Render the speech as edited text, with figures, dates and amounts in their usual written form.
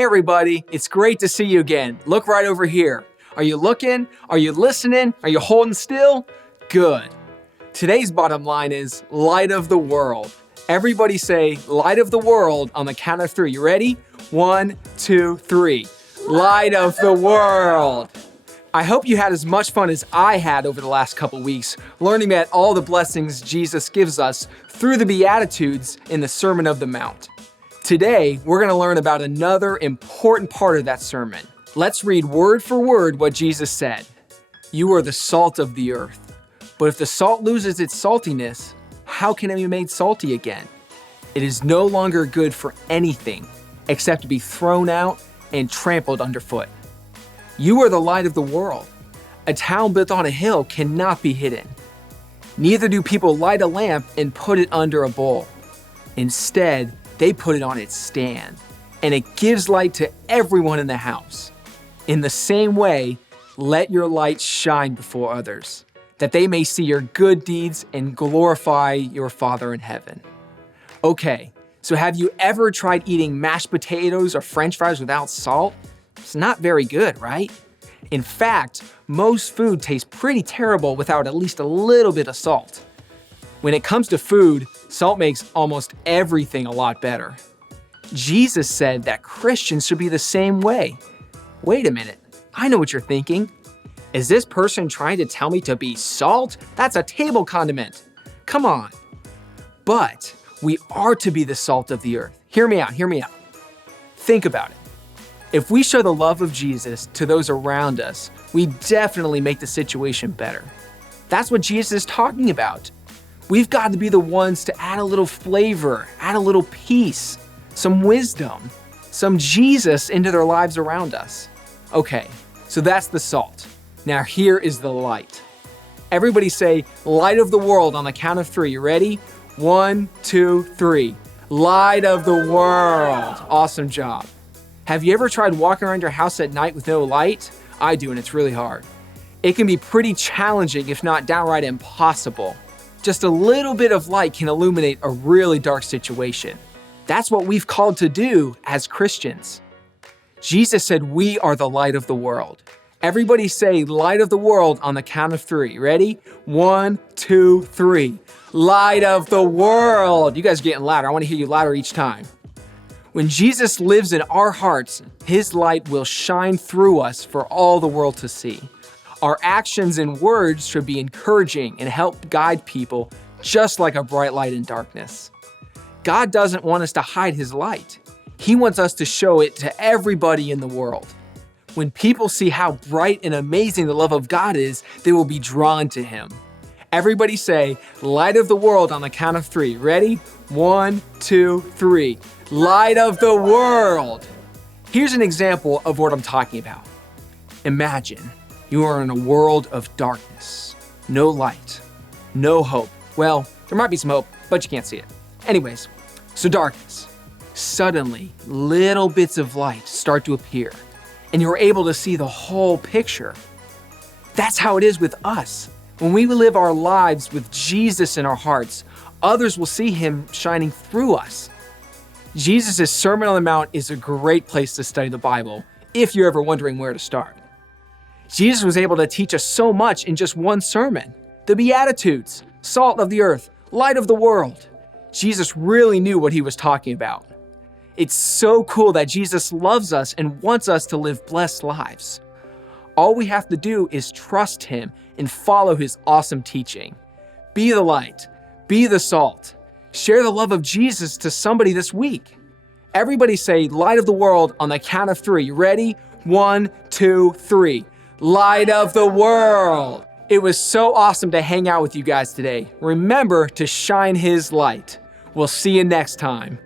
Hey everybody, it's great to see you again. Look right over here. Are you looking? Are you listening? Are you holding still? Good. Today's bottom line is light of the world. Everybody say light of the world on the count of three. You ready? 1, 2, 3. Light of the world. I hope you had as much fun as I had over the last couple weeks, learning about all the blessings Jesus gives us through the Beatitudes in the Sermon of the Mount. Today, we're going to learn about another important part of that sermon. Let's read word for word what Jesus said. You are the salt of the earth. But if the salt loses its saltiness, how can it be made salty again? It is no longer good for anything except to be thrown out and trampled underfoot. You are the light of the world. A town built on a hill cannot be hidden. Neither do people light a lamp and put it under a bowl. Instead, they put it on its stand, and it gives light to everyone in the house. In the same way, let your light shine before others, that they may see your good deeds and glorify your Father in heaven. Okay, so have you ever tried eating mashed potatoes or French fries without salt? It's not very good, right? In fact, most food tastes pretty terrible without at least a little bit of salt. When it comes to food, salt makes almost everything a lot better. Jesus said that Christians should be the same way. Wait a minute, I know what you're thinking. Is this person trying to tell me to be salt? That's a table condiment. Come on. But we are to be the salt of the earth. Hear me out. Think about it. If we show the love of Jesus to those around us, we definitely make the situation better. That's what Jesus is talking about. We've got to be the ones to add a little flavor, add a little peace, some wisdom, some Jesus into their lives around us. Okay, so that's the salt. Now here is the light. Everybody say, light of the world on the count of three. You ready? 1, 2, 3. Light of the world. Awesome job. Have you ever tried walking around your house at night with no light? I do, and it's really hard. It can be pretty challenging, if not downright impossible. Just a little bit of light can illuminate a really dark situation. That's what we've called to do as Christians. Jesus said we are the light of the world. Everybody say light of the world on the count of three. Ready? 1, 2, 3. Light of the world. You guys are getting louder. I want to hear you louder each time. When Jesus lives in our hearts, his light will shine through us for all the world to see. Our actions and words should be encouraging and help guide people just like a bright light in darkness. God doesn't want us to hide his light. He wants us to show it to everybody in the world. When people see how bright and amazing the love of God is, they will be drawn to him. Everybody say, light of the world on the count of three. Ready? 1, 2, 3. Light of the world. Here's an example of what I'm talking about. Imagine you are in a world of darkness, no light, no hope. Well, there might be some hope, but you can't see it. Anyways, so darkness. Suddenly, little bits of light start to appear, and you're able to see the whole picture. That's how it is with us. When we live our lives with Jesus in our hearts, others will see him shining through us. Jesus' Sermon on the Mount is a great place to study the Bible, if you're ever wondering where to start. Jesus was able to teach us so much in just one sermon. The Beatitudes, salt of the earth, light of the world. Jesus really knew what he was talking about. It's so cool that Jesus loves us and wants us to live blessed lives. All we have to do is trust him and follow his awesome teaching. Be the light, be the salt. Share the love of Jesus to somebody this week. Everybody say light of the world on the count of three. You ready? 1, 2, 3. Light of the world. It was so awesome to hang out with you guys today. Remember to shine his light. We'll see you next time.